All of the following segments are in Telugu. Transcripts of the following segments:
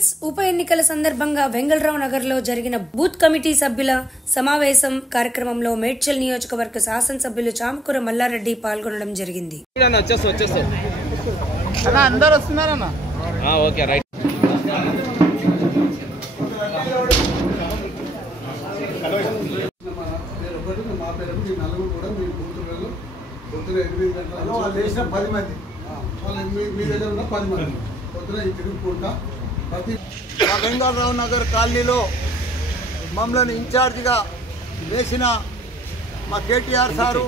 ఎలక్షన్స్ ఉప ఎన్నికల సందర్భంగా వెంగళరావు నగర్ లో జరిగిన బూత్ కమిటీ సభ్యుల సమావేశం కార్యక్రమంలో మేడ్చల్ నియోజకవర్గ శాసనసభ్యులు చామకూర మల్లారెడ్డి పాల్గొనడం జరిగింది. వెంగళరావు నగర్ కాలనీలో మమ్మల్ని ఇన్ఛార్జిగా వేసిన మా కేటీఆర్ సారు,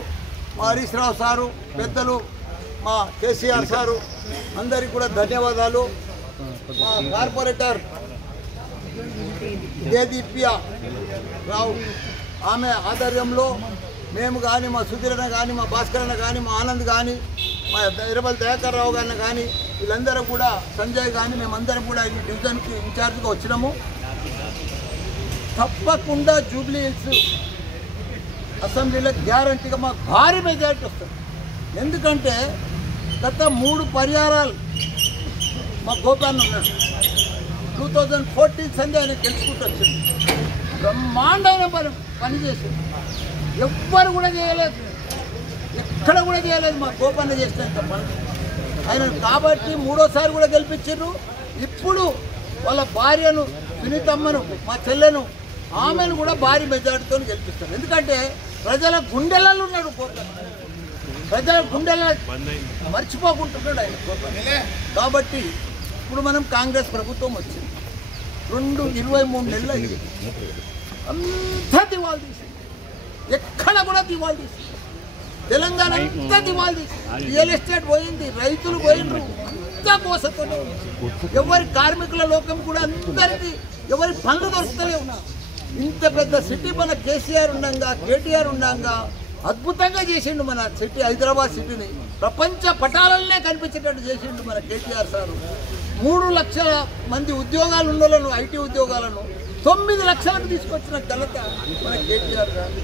మా హరీష్ రావు సారు, పెద్దలు మా కేసీఆర్ సారు అందరికీ కూడా ధన్యవాదాలు. మా కార్పొరేటర్ దేదీప్య రావు ఆమె ఆధ్వర్యంలో మేము కానీ, మా సుధీరణ కానీ, మా భాస్కరణ కానీ, మా ఆనంద్ కానీ, మా ఇరబల్ దయాకర్ రావు గారిని కానీ వీళ్ళందరూ కూడా, సంజయ్ కానీ, మేమందరం కూడా ఈ డివిజన్కి ఇన్ఛార్జ్గా వచ్చినాము. తప్పకుండా జూబ్లీ హిల్స్ అసెంబ్లీలో గ్యారంటీగా మాకు భారీ మెజారిటీ వస్తుంది. ఎందుకంటే గత 3 పర్యాయాలు మా గోపాన్ ఉన్నాడు. 2014 సంజయ్ ఆయన గెలుచుకుంటూ వచ్చింది. బ్రహ్మాండమైన పని చేసింది. ఎవ్వరు కూడా చేయలేదు, ఎక్కడ కూడా చేయలేదు మా గోపన్న చేసినంత పని ఆయన. కాబట్టి 3వసారి కూడా గెలిపించారు. ఇప్పుడు వాళ్ళ భార్యను, సునీతమ్మను, మా చెల్లెను, ఆమెను కూడా భారీ మెజార్టీతో గెలిపిస్తారు. ఎందుకంటే ప్రజల గుండెలలో ఉన్నాడు గోపన్న, ప్రజల గుండెల మర్చిపోకుంటున్నాడు ఆయన గోపన్న. కాబట్టి ఇప్పుడు మనం కాంగ్రెస్ ప్రభుత్వం వచ్చింది, 23 నెలలు అయింది. అంతా దివాళ తీసింది, ఎక్కడ కూడా దివాళ తీసింది. తెలంగాణ అంతా దివాళ తీసింది. రియల్ ఎస్టేట్ పోయింది, రైతులు పోయినరు, అంతా కోసతోనే ఉంది. ఎవరి కార్మికుల లోకం కూడా అందరికీ ఎవరి పనులు దొరుకుతూనే ఉన్నారు. ఇంత పెద్ద సిటీ మన కేసీఆర్ ఉండంగా, కేటీఆర్ ఉండంగా అద్భుతంగా చేసిండు మన సిటీ, హైదరాబాద్ సిటీని ప్రపంచ పటాలనే కనిపించేటట్టు చేసిండు మన కేటీఆర్ సారు. 3 లక్షల మంది ఉద్యోగాలు ఉన్న వాళ్ళను, ఐటీ ఉద్యోగాలను 9 లక్షలకు తీసుకొచ్చిన ఘనత మన కేటీఆర్ గారు.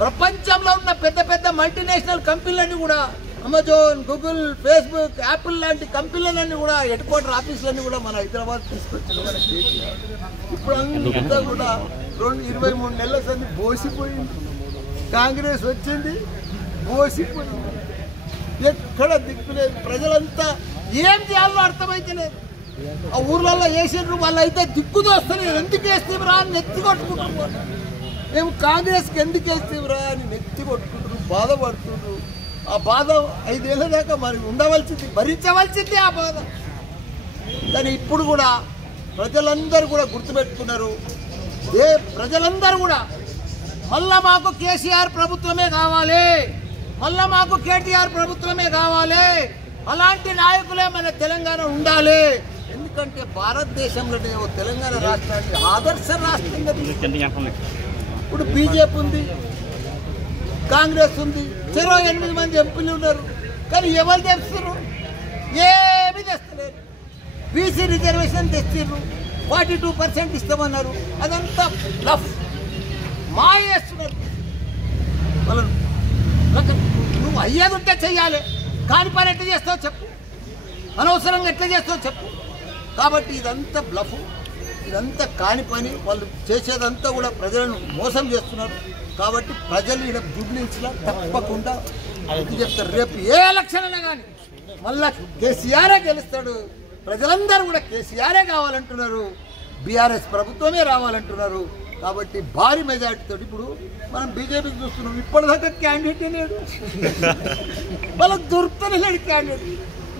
ప్రపంచంలో ఉన్న పెద్ద పెద్ద మల్టీనేషనల్ కంపెనీలన్నీ కూడా, అమెజాన్, గూగుల్, ఫేస్బుక్, యాపిల్ లాంటి కంపెనీలన్నీ కూడా, హెడ్ క్వార్టర్ ఆఫీసులన్నీ కూడా మన హైదరాబాద్ తీసుకొచ్చిన మన కేటీఆర్. ఇప్పుడు అంతా కూడా 23 నెలల సంది బోసిపోయింది. కాంగ్రెస్ వచ్చింది, బోసిపోయింది. ఎక్కడ దిక్కులేదు. ప్రజలంతా ఏం చేయాలో అర్థమైతే లేదు. ఆ ఊర్లలో వేసిండ్రు, వాళ్ళు అయితే దిక్కుతో వస్తలేదు. ఎందుకు వేస్తేవరా అని నెత్తి కొట్టుకుంటున్నారు. మేము కాంగ్రెస్కి ఎందుకు వేస్తేవరా అని నెత్తి కొట్టుకుంటారు, బాధపడుతుండ్రు. ఆ బాధ 5 ఏళ్ళ దాకా మరి ఉండవలసింది, భరించవలసింది ఆ బాధ. కానీ ఇప్పుడు కూడా ప్రజలందరూ కూడా గుర్తుపెట్టుకున్నారు. ప్రజలందరూ కూడా మళ్ళా మాకు కేసీఆర్ ప్రభుత్వమే కావాలి, మళ్ళా మాకు కేటీఆర్ ప్రభుత్వమే కావాలి, అలాంటి నాయకులే మన తెలంగాణ ఉండాలి. ఎందుకంటే భారతదేశంలోనే తెలంగాణ రాష్ట్రానికి ఆదర్శ రాష్ట్రంగా. ఇప్పుడు బీజేపీ ఉంది, కాంగ్రెస్ ఉంది, 8 మంది ఎంపీలు ఉన్నారు. కానీ ఎవరు తెస్తారు? ఏమీ తెస్తలేరు. బీసీ రిజర్వేషన్ తెచ్చిర్రు, 42% ఇస్తామన్నారు. అదంతా లఫ్, మాయ చేస్తున్నారు వాళ్ళను. నువ్వు అయ్యేది ఉంటే చెయ్యాలి, కాని పని ఎట్లా చేస్తావు చెప్పు, అనవసరంగా ఎట్లా చేస్తావు చెప్పు. కాబట్టి ఇదంతా బ్లఫ్, ఇదంతా కాని పని. వాళ్ళు చేసేదంతా కూడా ప్రజలను మోసం చేస్తున్నారు. కాబట్టి ప్రజలు ఇక్కడ జూబ్లీహిల్స్లో తప్పకుండా చెప్తారు. రేపు ఏ ఎలక్షన్ అయినా కానీ మళ్ళా కేసీఆరే గెలుస్తాడు. ప్రజలందరూ కూడా కేసీఆరే కావాలంటున్నారు, బీఆర్ఎస్ ప్రభుత్వమే రావాలంటున్నారు. కాబట్టి భారీ మెజార్టీతో ఇప్పుడు మనం బీజేపీకి చూస్తున్నాం. ఇప్పటిదాకా క్యాండిడేటే లేడు, వాళ్ళకి దొరుకుతూనే లేడు క్యాండిడేట్.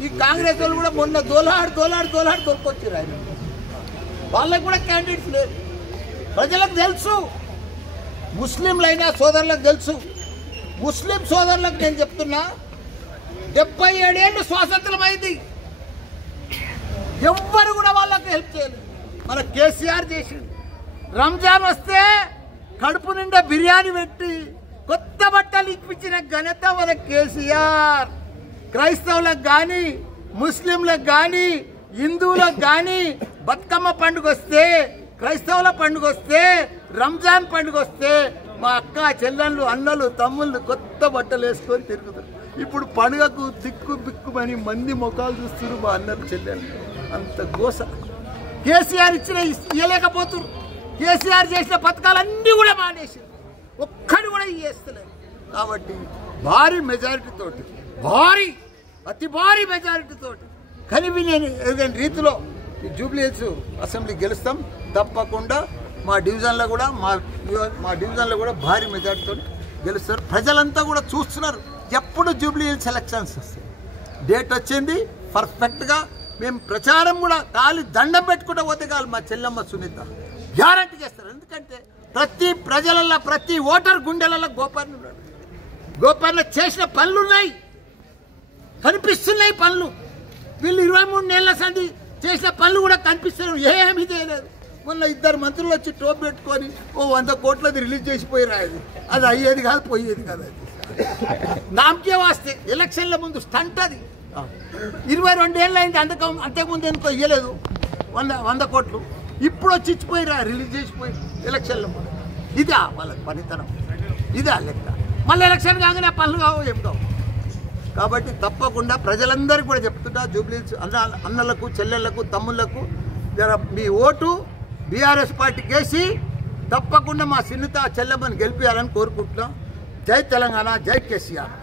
ఈ కాంగ్రెస్ వాళ్ళు కూడా మొన్న దోలాడు దొరికొచ్చారు ఆయన, వాళ్ళకి కూడా క్యాండిడేట్స్ లేరు. ప్రజలకు తెలుసు, ముస్లింలైనా సోదరులకు తెలుసు. ముస్లిం సోదరులకు నేను చెప్తున్నా, 77 ఏళ్ళు స్వాతంత్రం అయింది, ఎవ్వరు కూడా వాళ్ళకి హెల్ప్ చేయలేదు. మన కేసీఆర్ చేసింది. రంజాన్ వస్తే కడుపు నిండా బిర్యానీ పెట్టి కొత్త బట్టలు ఇప్పించిన ఘనత మన కేసీఆర్. క్రైస్తవులకు కానీ, ముస్లింలకు కానీ, హిందువులకు కానీ బతుకమ్మ పండుగ వస్తే, క్రైస్తవుల పండుగ వస్తే, రంజాన్ పండుగ వస్తే మా అక్క చెల్లెళ్ళు, అన్నలు, తమ్ముళ్ళు కొత్త బట్టలు వేసుకొని తిరుగుతారు. ఇప్పుడు పండుగకు దిక్కు బిక్కుమని మంది ముఖాలు చూస్తున్నారు మా అన్నలు చెల్లెళ్ళు. అంత గోస కేసీఆర్ ఇవ్వలేకపోతున్నారు. కేసీఆర్ చేసిన పథకాలన్నీ కూడా మానేసి ఒక్కడు కూడా ఇవ్వలేదు. కాబట్టి భారీ మెజారిటీతోటి అతి భారీ మెజారిటీతోటి కనివిని ఎరుగని రీతిలో ఈ జూబ్లీ హిల్స్ అసెంబ్లీ గెలుస్తాం. తప్పకుండా మా డివిజన్లో కూడా భారీ మెజారిటీతో గెలుస్తారు. ప్రజలంతా కూడా చూస్తున్నారు ఎప్పుడు జూబ్లీ హిల్స్ ఎలక్షన్స్ వస్తాయి. డేట్ వచ్చింది పర్ఫెక్ట్గా. మేము ప్రచారం కూడా ఖాళీ దండం పెట్టుకుంటూ పోతే కాదు మా చెల్లెమ్మ సునీత గ్యారంటీ చేస్తారు. ఎందుకంటే ప్రతి ప్రజలలో ప్రతి ఓటర్ గుండెలలో గోపన్న ఉన్నాడు. గోపన్న చేసిన పనులు ఉన్నాయి, కనిపిస్తున్నాయి పనులు. వీళ్ళు 23 నెలల సంది చేసిన పనులు కూడా కనిపిస్తున్నారు. ఏమీ చేయలేదు. మొన్న 2 మంత్రులు వచ్చి టోప్ పెట్టుకొని 100 కోట్లది రిలీజ్ చేసిపోయి రాదు. అది అయ్యేది కాదు, పోయేది కాదు. అది నామకే వాస్తే ఎలక్షన్ల ముందు స్టంట్. అది 22 ఏళ్ళు అయింది. అంతకుముందు ఎందుకో ఇవ్వలేదు 100 కోట్లు. ఇప్పుడు వచ్చి ఇచ్చిపోయి రిలీజ్ చేసిపోయి ఎలక్షన్ల ముందు. ఇదా వాళ్ళ పనితనం, ఇదా లెక్క. మళ్ళీ ఎలక్షన్ కాగానే పనులు కావు, ఏం కావు. కాబట్టి తప్పకుండా ప్రజలందరికీ కూడా చెప్తున్నా, జూబ్లీ హిల్స్ అన్నలకు చెల్లెళ్లకు తమ్ముళ్లకు మీ ఓటు బీఆర్ఎస్ పార్టీకి వేసి తప్పకుండా మా సునీత చెల్లెమ్మని గెలిపించాలని కోరుకుంటున్నాం. జై తెలంగాణ, జై కేసీఆర్.